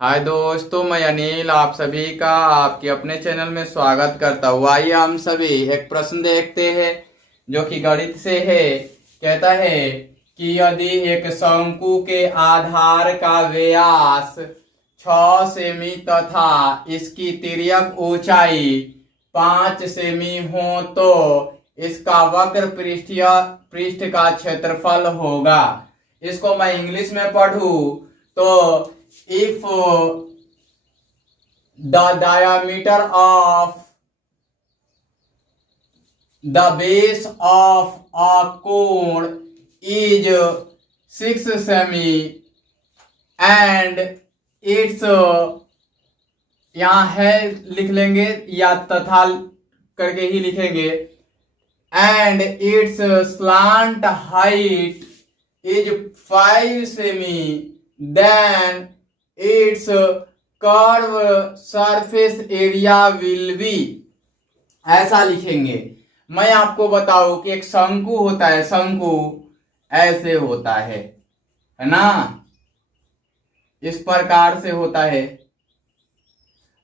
हाय दोस्तों, मैं अनिल आप सभी का आपके अपने चैनल में स्वागत करता हूँ। आइए हम सभी एक प्रश्न देखते हैं जो कि गणित से है। कहता है कि यदि एक शंकु के आधार का व्यास 6 सेमी तथा इसकी तिर्यक ऊंचाई 5 सेमी हो तो इसका वक्र पृष्ठ का क्षेत्रफल होगा। इसको मैं इंग्लिश में पढ़ूं तो if the diameter of the base of a cone is 6 semi and its यहाँ है लिख लेंगे या तथा करके ही लिखेंगे and its slant height is 5 semi then its curve surface area will be, ऐसा लिखेंगे। मैं आपको बताऊं कि एक शंकु होता है, शंकु ऐसे होता है ना, इस प्रकार से होता है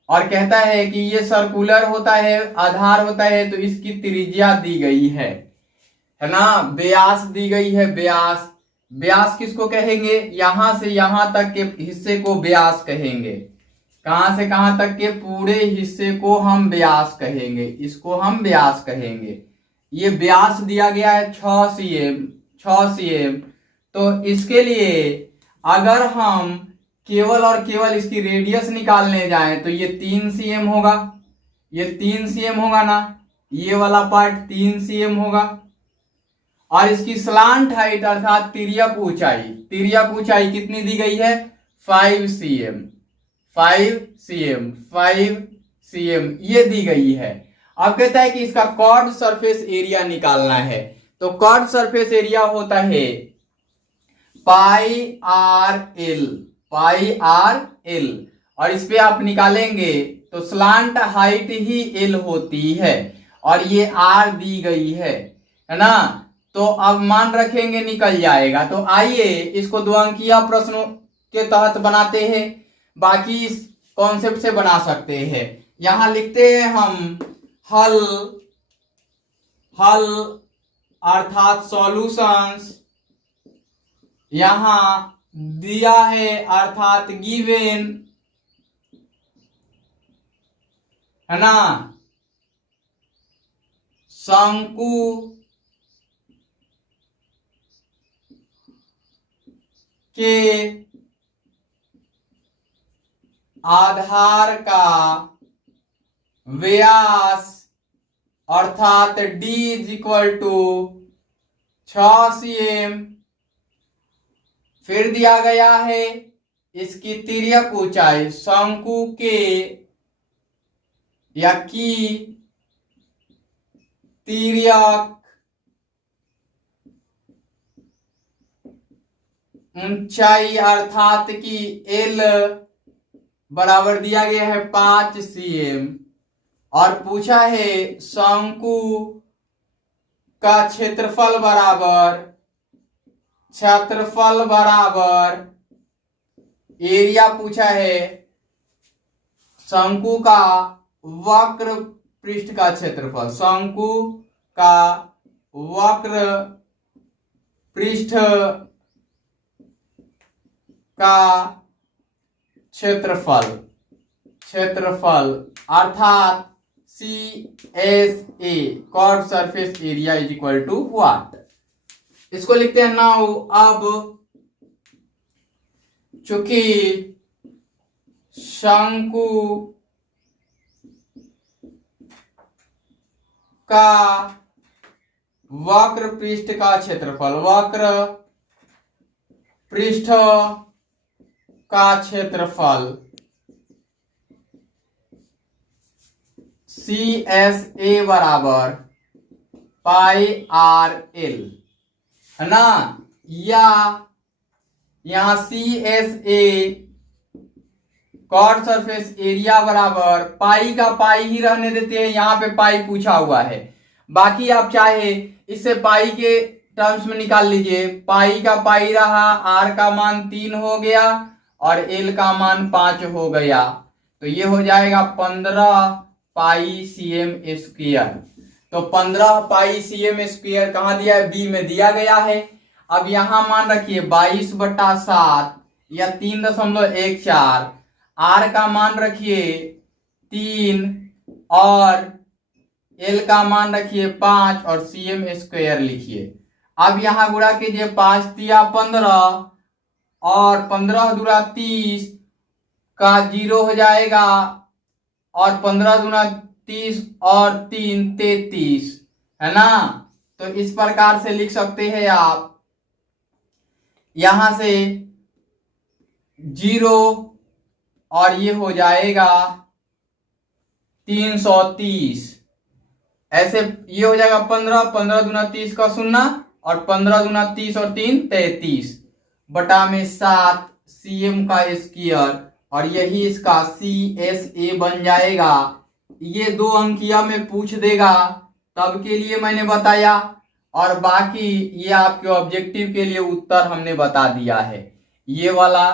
और कहता है कि ये सर्कुलर होता है, आधार होता है तो इसकी त्रिज्या दी गई है ना, व्यास दी गई है। व्यास व्यास किसको कहेंगे? यहां से यहां तक के हिस्से को व्यास कहेंगे। कहां से कहां तक के? पूरे हिस्से को हम व्यास कहेंगे, इसको हम व्यास कहेंगे। ये व्यास दिया गया है 6 cm। तो इसके लिए अगर हम केवल और केवल इसकी रेडियस निकालने जाएं तो ये 3 cm होगा, ये 3 cm होगा ना, ये वाला पार्ट 3 cm होगा। और इसकी स्लांट हाइट अर्थात तिर्यक ऊंचाई कितनी दी गई है? 5 cm ये दी गई है। अब कहता है कि इसका कॉर्ड सरफेस एरिया निकालना है। तो कॉर्ड सरफेस एरिया होता है पाई आर एल और इस पे आप निकालेंगे तो स्लांट हाइट ही एल होती है और ये आर दी गई है ना। तो अब मान रखेंगे निकल जाएगा। तो आइए इसको दो अंकीय प्रश्नों के तहत बनाते हैं, बाकी इस कॉन्सेप्ट से बना सकते हैं। यहां लिखते हैं हम हल अर्थात सॉल्यूशंस, यहां दिया है अर्थात गिवन है ना। शंकु के आधार का व्यास अर्थात d is equal to 6 cm। फिर दिया गया है इसकी तिर्यक ऊंचाई, शंकु के या की तिर्यक ऊंचाई अर्थात की L बराबर दिया गया है 5 cm और पूछा है शंकु का क्षेत्रफल बराबर एरिया पूछा है शंकु का वक्र पृष्ठ का क्षेत्रफल, शंकु का वक्र पृष्ठ का क्षेत्रफल अर्थात CSA curved surface area is equal to what. इसको लिखते हैं नाउ। अब चूंकि शंकु का वक्र पृष्ठ का क्षेत्रफल, वक्र पृष्ठ का क्षेत्रफल CSA बराबर पाई आर एल है ना, या यहां CSA कॉर्ड सरफेस एरिया बराबर पाई का पाई ही रहने देते हैं, यहां पे पाई पूछा हुआ है। बाकी आप चाहे इससे पाई के टर्म्स में निकाल लीजिए, पाई का पाई रहा, आर का मान 3 हो गया और एल का मान 5 हो गया, तो ये हो जाएगा 15 पाई सीएम स्क्वायर। तो 15 पाई सीएम स्क्वायर कहाँ दिया है? बी में दिया गया है। अब यहां मान रखिए 22/7 या 3.14, आर का मान रखिए 3 और एल का मान रखिए 5 और सीएम स्क्वायर लिखिए। अब यहां गुणा कीजिए, 5 तिया 15 और 15 दूना 30 का 0 हो जाएगा, और 15 दूना 30 और 3 33, है ना। तो इस प्रकार से लिख सकते हैं आप, यहां से 0 और ये हो जाएगा 330, ऐसे ये हो जाएगा 15, 15 दूना 30 का 0 और 15 दूना 30 और 3 33 बटा में 7 सीएम का स्क्वायर, और यही इसका CSA बन जाएगा। ये 2 अंकिया में पूछ देगा, तब के लिए मैंने बताया, और बाकी ये आपके ऑब्जेक्टिव के लिए उत्तर हमने बता दिया है। ये वाला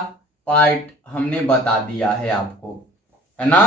पार्ट हमने बता दिया है आपको, है ना।